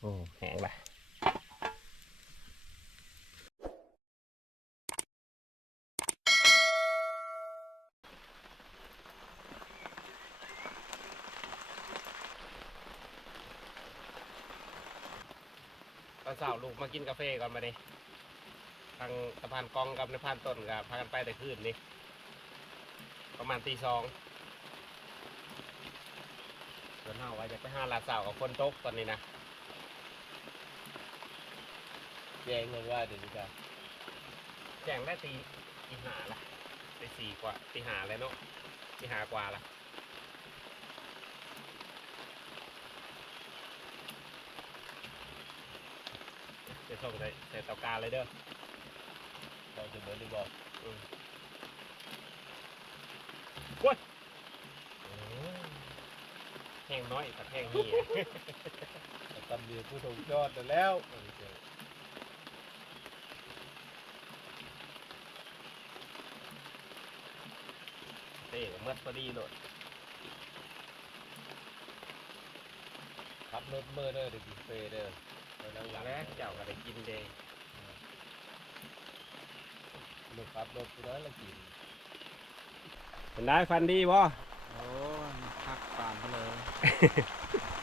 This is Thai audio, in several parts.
โอ้แหงละตอนเช้าลูกมากินกาแฟก่อนมาดิทางสะพานกองกับในพานต้นกับพากันไปแต่คืนนี่ประมาณตีสองส่วนเฮาว่าจะไปหาลาเสากับคนตกตอนนี้นะ แยงกันว่าเดี๋ยวนี้กันแจ้งได้ตีตีหาละตีสี่กว่าตีหาเลยเนาะตีหากว่าละจะส่งใส่ใส่เตากาเลยเด้อเราจะเหมือนที่บอกอืมโอ้ยแห้งน้อยแต่แห้งเหี่ตำเนียผู้ถูกยอดนั่นแล้ว ต้ก็เมื่อพอดีโหลดขับรถเมื่อเด้อเด็กกินเฟเด้อไปนั่งหลังแล้วเจ้าก็ได้กินเดยลูกขับรถไปนั้นแล้วกินเป็นได้ฟันดีบ่โอ้ยพักปานเขาเลย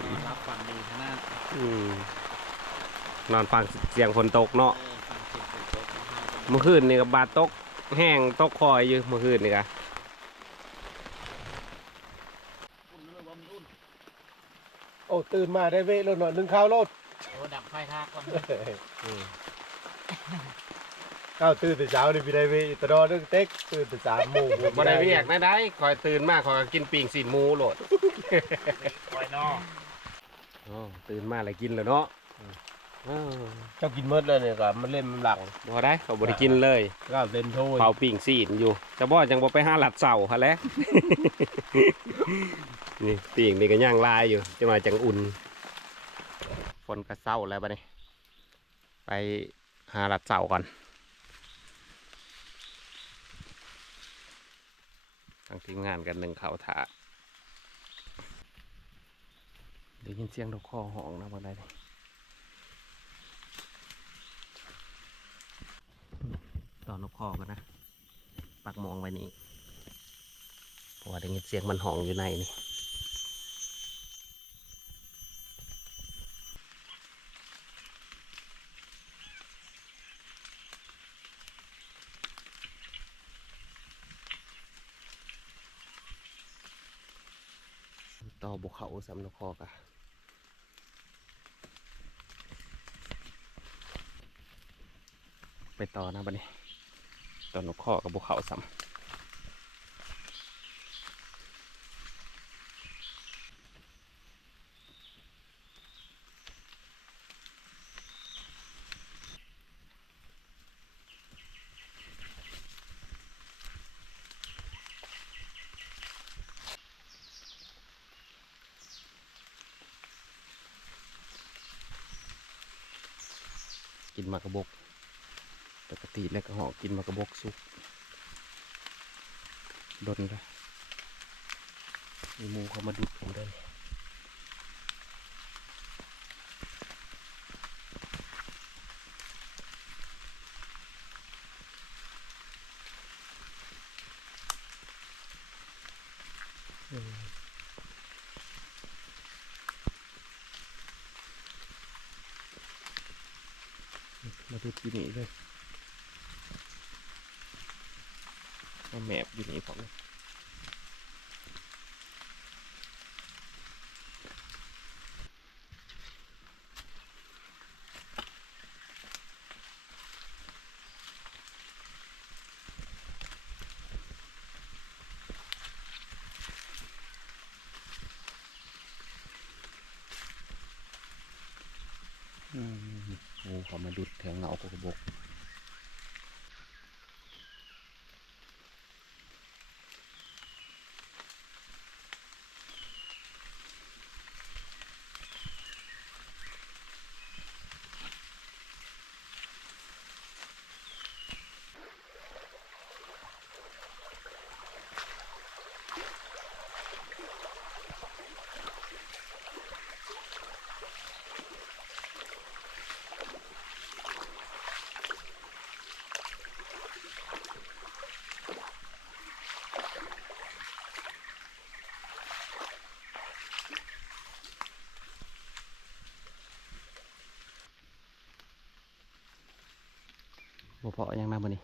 นอนรับฝันดีขนาดอืมนอนฟังเสียงฝนตกเนาะเออฟังเสียงฝนตกมาห้ามกันเมื่อคืนนี่กับบาดตกแห้งตกคอยอยู่เมื่อคืนนี่กะ อุ่นเลยว่ามันอุ่น โอ้ ตื่นมาได้เวะรถหน่อยนึ่งข้าวรถโอ้ดับไฟทากก่อนข้าวตื่นแต่เช้านี่พี่ได้เวะตลอดนึงเต็กตื่นแต่สามโมงบ่ได้เรียกนะได้คอยตื่นมาคอยก็กินปิ่งสีนหมูโหลดไว้นอกอ๋อตื่นมาแล้วกินแล้วเนาะอ้าวเจ้ากินเมื่อแล้วเนี่ยก็มันเล่นมันหลังบ่ได้เขาบ่ได้กินเลยก็เล่นโทษเผาปิ่งสีนอยู่จะบ่จังบ่ไปหาหลัดเสาฮะแหล้ว นี่ปิ่งนี่ก็ย่างลายอยู่จะมาจังอุ่น ฝนก็เศร้าแล้วบัดนี้ไปหาหลัดเสาก่อนทางทีมงานกันหนึ่งเขาถาได้ยินเสียงนกคอหองนะบันไดนี่ตอนนกคอกันนะ ปักมองไว้นี่เพราะว่าได้ยินเสียงมันหองอยู่ในนี่ต่อบุ เขาสำนักคอกะไปต่อนะบันนี้ตอนนกคอกับบุเขาสำ กินมากระบกปก ติแล้วก็หอกินมากระบอกสุกดนเลยมีมูเขามาดุดผมเลยมาดุดอยู่นี่เลยมา แมบอยู่นี่ผมเลยอืมโอ้เขามาดุดแถวเงากระบก บ่พอยังมาบ่นี่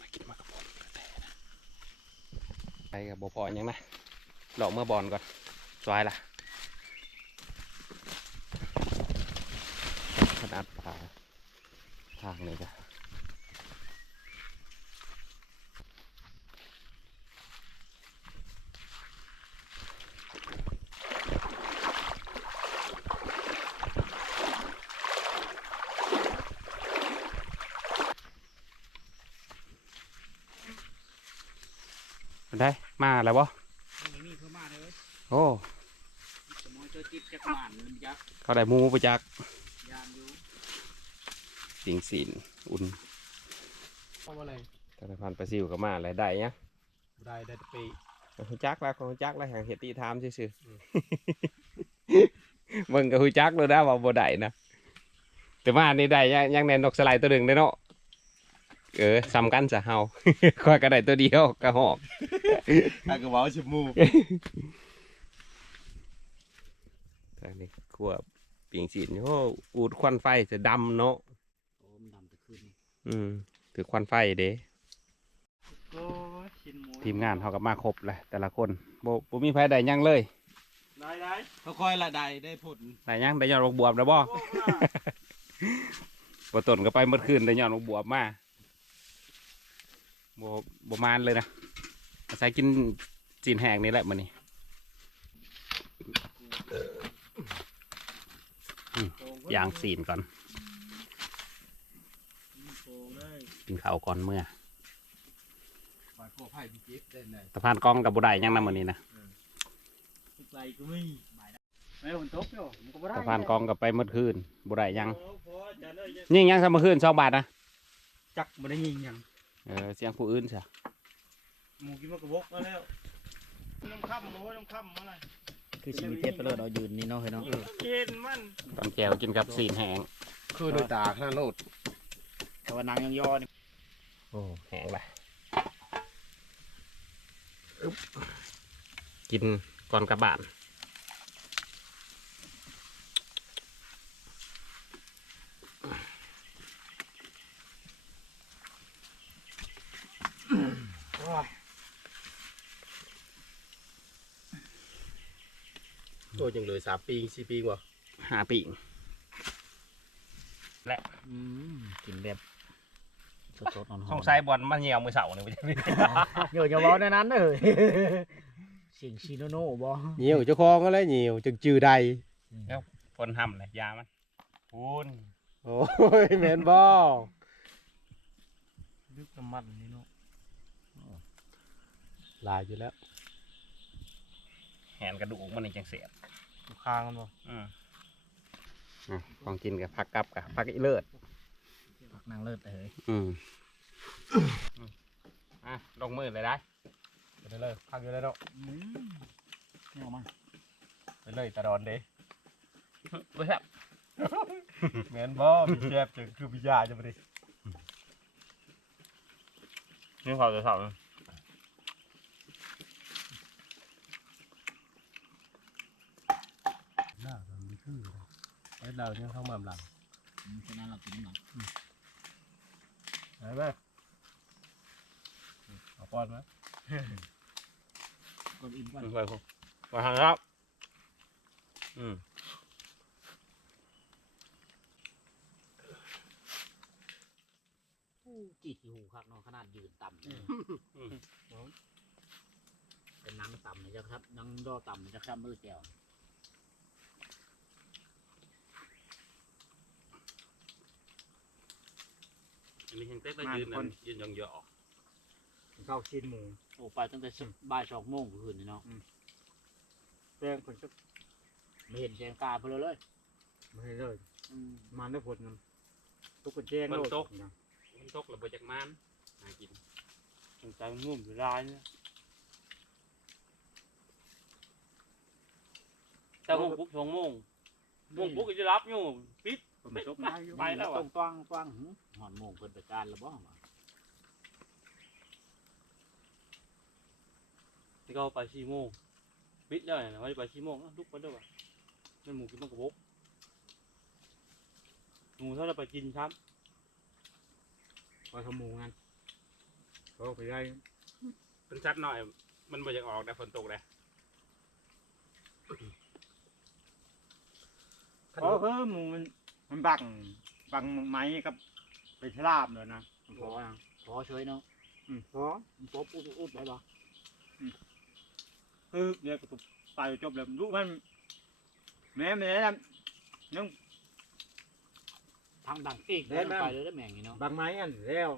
มากินมากระป๋องกาแฟนะไปกับบ่พอยังนะ หลอกเมื่อบอลก่อนสวายละขนาดป่าทางนี้ก็ได้มาแล้วบ่ ไม่มีเพิ่มมาเลย โอ้สมองเจอจิบจักหมานมันยักษ์เขาได้หมูไปจากยานอยู่สิงสินอุ่นเข้ามาเลยธนาคารประสิวก็มาอะไรได้เนี่ยได้ได้แต่ปีฮูจักแล้วฮูจักแล้วแห่งเฮดตีถามซื่อๆมึงก็ฮูจักเลยนะว่าบ่ได้นะแต่ว่าอันนี่ได้ยังยังในนกสไลด์ตัวหนึ่งได้เนาะเออซ้ำกันจะเฮาค่อยก็ได้ตัวเดียวกระหอกถ้าก็เว้าชิมู อันนี้ขัวปิงสินโอ้อูดควันไฟจะดำเนาะโอ้มนดำตะคืนนี่อืมถือควันไฟเด้โอ้ยชิ้นหมูทีมงานเขาก็มาครบเลยแต่ละคนบ่บ่มีไผได้หยังเลยได้ได้เขาคอยละได้ได้ผลได้หยังได้ยอดบวบแล้วบ่บ่ต้นก็ไปเมื่อคืนได้ยอดบวบมาบ่บ่มานเลยนะอาศัยกินจีนแห้งนี่แหละมื้อนี้ ย่างซีนก่อนโป่งเลยกินข้าวก่อนเมื่อฝ่ายพวกไผ่พี่จิ๊บเล่นได้สะพานกล้องกับบ่ได้หยังนำมื้อนี้นะทุกไรก็ไม่ไม่ได้ไม่ฝนตกอยู่มันก็บ่ได้สะพานกล้องกับไปเมื่อคืนบ่ได้หยังโอ้พอจะเลยจะยิงหยังซะเมื่อคืน2บาทนะจักบ่ได้ยิงหยังเออเสียงผู้อื่นซะหมูกินมากระบกมาแล้วน้ำค่ำหมูน้ำค่ำอะไร คือชีวิตเพชรไปเลยเรายืนนี่เนาะเฮ้ยเนาะเย็นมันตำแจวกินกับซีนแห้งคือโดยตาขนาดโลดแต่ว่านางยังย่อนี่โอ้แห้งละอึ๊บกินก่อนกลับบ้าน จังเลยสามปีสี่ปีกว่าหาปิ่งอืมกินแบบสดๆนอนๆสงสัยบอลมันเหี่ยวมือเสาเนี่ยเดี๋ยวอย่าเว้าในนั้นเลยเสียงชิโนโน่บ่เหี่ยวเจ้าของก็แล้วเหี่ยวจึงจือใดฝนทำเลยยามันพูนโอ้ยแม่นบ่ลึกน้ำมันนี่เนาะลายอยู่แล้วแหนกระดูกมันนี่จังเสียบ คางกันบ่อืมอะของกินกับพักกับกับพักอีเลิศปักนางเลิศเลยอืมอะลงมือเลยได้ไปได้เลยพักอยู่แล้วเนาะอืมนี่ออกมาไปเลยตะดอนเด้เว้ยครับแม่นบ่มีแซ่บจึงคือพิยาจะบ่ได้นี่พอจะสอบ หน้ามันมีคือไอ้เราเนี่ยเข้ามาหลัง อืมฉะนั้นเรากินน้ำหนัก ไหนแม่เอาป้อนไหม ก่ อนอิ่มก่อนไปครับมาทางครับอืมจีดหูคักเนาะขนาดยืนต่ำเนี่ยเป็นนังต่ำเนี่ยจะครับนังย่อต่ำเนี่ยจะครับมือแก้ว อันนี้ยังเต้นได้ยืนนั่นยืนยองยอข้าวชิ้นหมู โอ้ไปตั้งแต่สิบบ่ายสองโมงคืนนี่เนาะแป้งคนจะไม่เห็นแสงตาเพนเลยเลยไม่ให้เลย อืมมันได้ผลนะทุกคนแจ้งมันตกนะมันตกระเบิดจากมันหากินสนใจงุ่มอยู่ร้ายเนี่ยแต่โมงปุ๊บสองโมงโมงปุ๊บก็จะรับอยู่ปิด ผมจบได้อยู่ไปแล้วตอะรงกว้างกว้างหือหอนโมงเพิ่นไปการแล้วบ่มาที่เขาไปสี่โมงปิดแล้วเนี่ยว่าจะไปสี่โมงอะลุกไปด้วยวะนั่นหมูกินมันกระบกหมูถ้าเราไปกินครับพอทำหมูงั้นก็ไปได้เป็นชัดหน่อย มันบ่อยากออกแต่ฝนตกเลยเพราะเพิ่มหมูมัน มันบังบังไม้กับไปฉลาบเลยนะพอยังพอช่วยเนาะอืมเพราะมันป๊บอุดอุดได้บ่คือเดี๋ยวก็ตกตายจบแล้วลูกมันแม่ไม่ได้ทำยังทางดังอีกเดินไปเลยได้แม่งนี่เนาะบังไม้อันแล้ว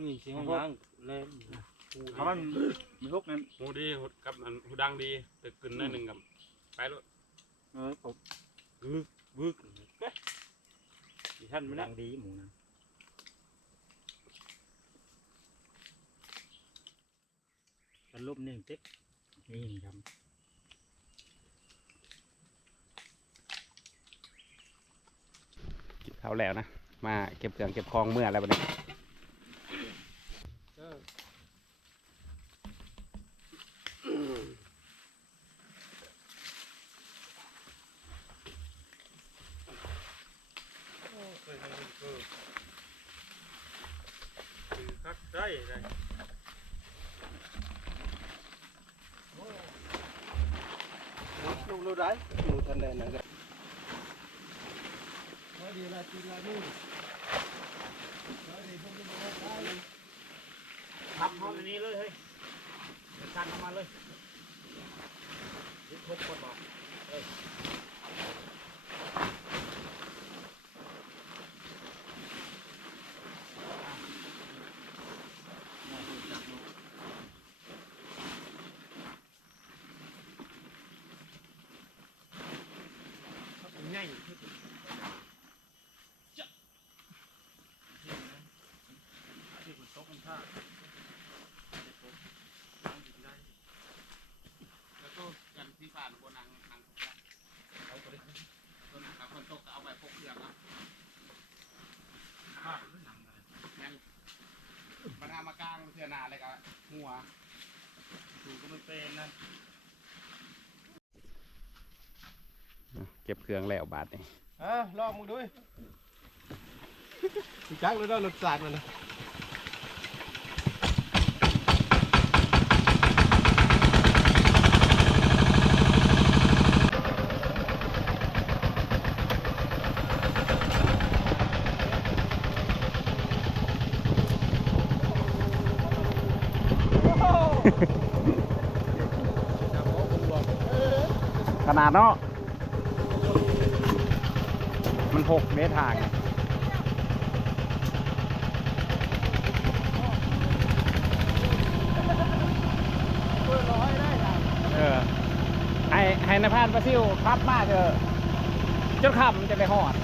นี่เสียงของยางเล่นเขามันมันทุกนั้นหูดีหูกับอันหูดังดีตึกขึ้นหนิดนึงกับไปแล้ว เออผมวึกวึกเอ๊ะดิท่านไม่ได้ดังดีหมูนะกันลบหนึ่งเต็กนี่ครับกินข้าวแล้วนะ มาเก็บเครื่องเก็บของเมื่อแล้วบัดนี้ คือคักได้เลย ลูกรู้ได้หมูทันใดนั่นก็ทับห้องอันนี้เลยเฮ้ยกันออกมาเลยยึดทุบกดบอกเอ้ย ง่ายที่มันตกมันท่าแล้วก็กันที่ผ่านบนนังนังเอาไปตัวนังกับคนตกก็เอาไปพกเครื่องนะภาพหรือหนังอะไรยังมันเอามากลางเสื้อหนาเลยกับหัวดูก็มัน เป็นนะเก็บเครื่องแล้วบาทนี่อะลองมึงดูจักเลยได้รสชาติมันนะ ขนาดเนาะ มันหกเมตรทางเออ ให้ให้นายพานประซิวขับมาเถอะจนขับมันจะไปหอด